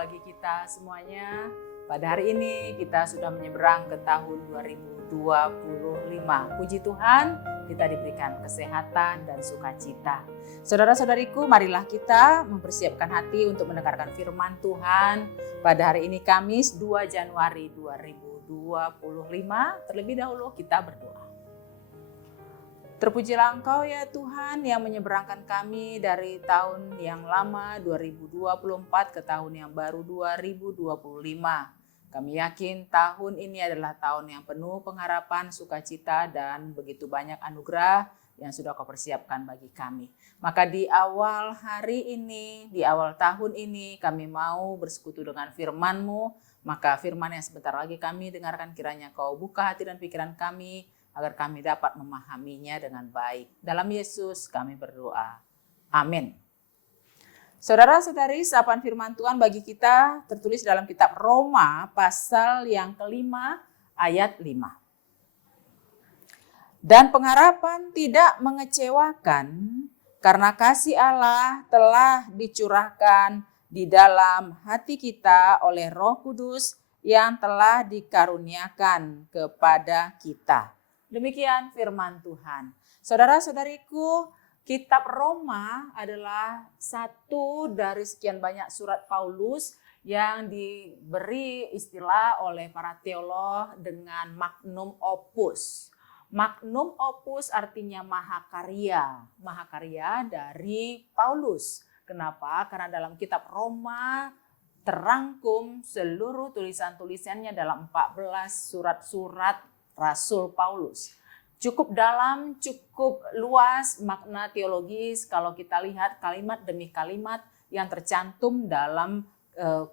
bagi kita semuanya. Pada hari ini kita sudah menyeberang ke tahun 2025. Puji Tuhan, kita diberikan kesehatan dan sukacita. Saudara-saudariku, marilah kita mempersiapkan hati untuk mendengarkan firman Tuhan pada hari ini Kamis 2 Januari 2025. Terlebih dahulu kita berdoa. Terpujilah Engkau ya Tuhan yang menyeberangkan kami dari tahun yang lama 2024 ke tahun yang baru 2025. Kami yakin tahun ini adalah tahun yang penuh pengharapan, sukacita, dan begitu banyak anugerah yang sudah Kau persiapkan bagi kami. Maka di awal hari ini, di awal tahun ini kami mau bersekutu dengan firman-Mu. Maka firman yang sebentar lagi kami dengarkan kiranya Kau buka hati dan pikiran kami, agar kami dapat memahaminya dengan baik. Dalam Yesus kami berdoa. Amin. Saudara-saudari, sapaan firman Tuhan bagi kita tertulis dalam kitab Roma pasal yang kelima ayat 5. Dan pengharapan tidak mengecewakan karena kasih Allah telah dicurahkan di dalam hati kita oleh Roh Kudus yang telah dikaruniakan kepada kita. Demikian firman Tuhan. Saudara-saudariku, kitab Roma adalah satu dari sekian banyak surat Paulus yang diberi istilah oleh para teolog dengan magnum opus. Magnum opus artinya mahakarya dari Paulus. Kenapa? Karena dalam kitab Roma terangkum seluruh tulisan-tulisannya dalam 14 surat-surat Rasul Paulus. Cukup dalam, cukup luas makna teologis kalau kita lihat kalimat demi kalimat yang tercantum dalam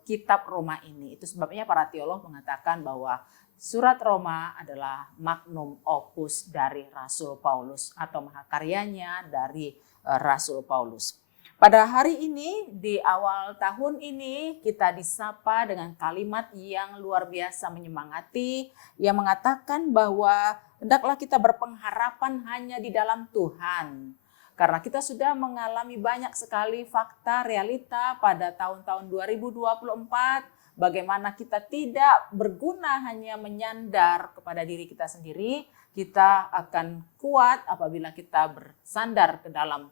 kitab Roma ini. Itu sebabnya para teolog mengatakan bahwa surat Roma adalah magnum opus dari Rasul Paulus atau mahakaryanya dari Rasul Paulus. Pada hari ini, di awal tahun ini, kita disapa dengan kalimat yang luar biasa menyemangati, yang mengatakan bahwa hendaklah kita berpengharapan hanya di dalam Tuhan. Karena kita sudah mengalami banyak sekali fakta, realita pada tahun-tahun 2024, bagaimana kita tidak berguna hanya menyandar kepada diri kita sendiri, kita akan kuat apabila kita bersandar ke dalam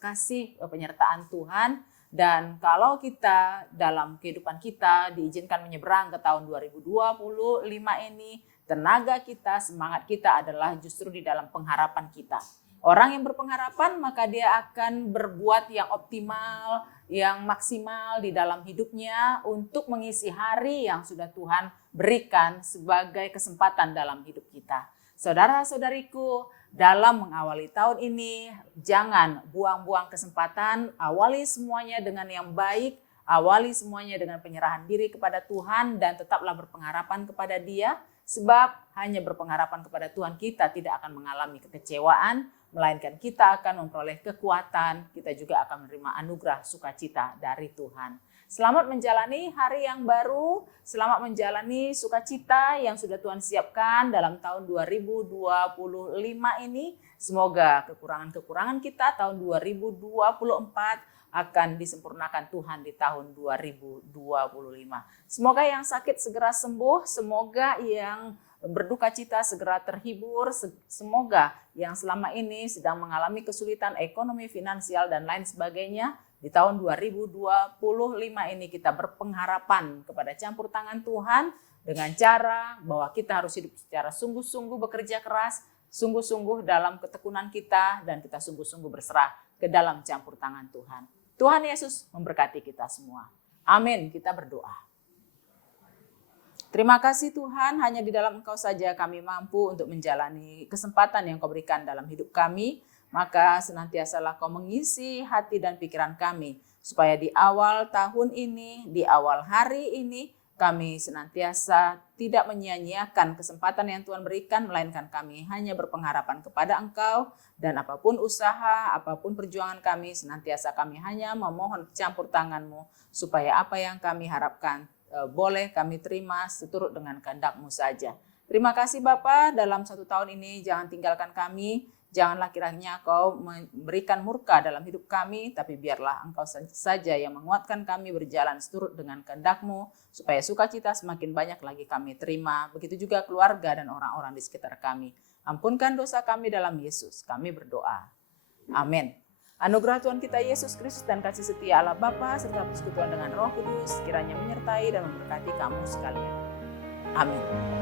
kasih penyertaan Tuhan. Dan kalau kita dalam kehidupan kita diizinkan menyeberang ke tahun 2025 ini, tenaga kita, semangat kita adalah justru di dalam pengharapan kita. Orang yang berpengharapan maka dia akan berbuat yang optimal, yang maksimal di dalam hidupnya untuk mengisi hari yang sudah Tuhan berikan sebagai kesempatan dalam hidup kita. Saudara-saudariku, dalam mengawali tahun ini, jangan buang-buang kesempatan, awali semuanya dengan yang baik, awali semuanya dengan penyerahan diri kepada Tuhan dan tetaplah berpengharapan kepada Dia, sebab hanya berpengharapan kepada Tuhan kita tidak akan mengalami kekecewaan, melainkan kita akan memperoleh kekuatan, kita juga akan menerima anugerah sukacita dari Tuhan. Selamat menjalani hari yang baru, selamat menjalani sukacita yang sudah Tuhan siapkan dalam tahun 2025 ini. Semoga kekurangan-kekurangan kita tahun 2024 akan disempurnakan Tuhan di tahun 2025. Semoga yang sakit segera sembuh, semoga yang berduka cita segera terhibur, semoga yang selama ini sedang mengalami kesulitan ekonomi, finansial, dan lain sebagainya, di tahun 2025 ini kita berpengharapan kepada campur tangan Tuhan dengan cara bahwa kita harus hidup secara sungguh-sungguh bekerja keras, sungguh-sungguh dalam ketekunan kita, dan kita sungguh-sungguh berserah ke dalam campur tangan Tuhan. Tuhan Yesus memberkati kita semua. Amin. Kita berdoa. Terima kasih Tuhan, hanya di dalam Engkau saja kami mampu untuk menjalani kesempatan yang Kau berikan dalam hidup kami. Maka senantiasalah Kau mengisi hati dan pikiran kami, supaya di awal tahun ini, di awal hari ini, kami senantiasa tidak menyia-nyiakan kesempatan yang Tuhan berikan, melainkan kami hanya berpengharapan kepada Engkau, dan apapun usaha, apapun perjuangan kami, senantiasa kami hanya memohon campur tangan-Mu, supaya apa yang kami harapkan boleh kami terima seturut dengan kehendak-Mu saja. Terima kasih Bapa, dalam 1 tahun ini jangan tinggalkan kami. Janganlah kiranya Kau memberikan murka dalam hidup kami, tapi biarlah Engkau saja yang menguatkan kami berjalan seturut dengan kehendak-Mu, supaya sukacita semakin banyak lagi kami terima. Begitu juga keluarga dan orang-orang di sekitar kami. Ampunkan dosa kami dalam Yesus, kami berdoa. Amin. Anugerah Tuhan kita Yesus Kristus dan kasih setia Allah Bapa serta persekutuan dengan Roh Kudus kiranya menyertai dan memberkati kamu sekalian. Amin.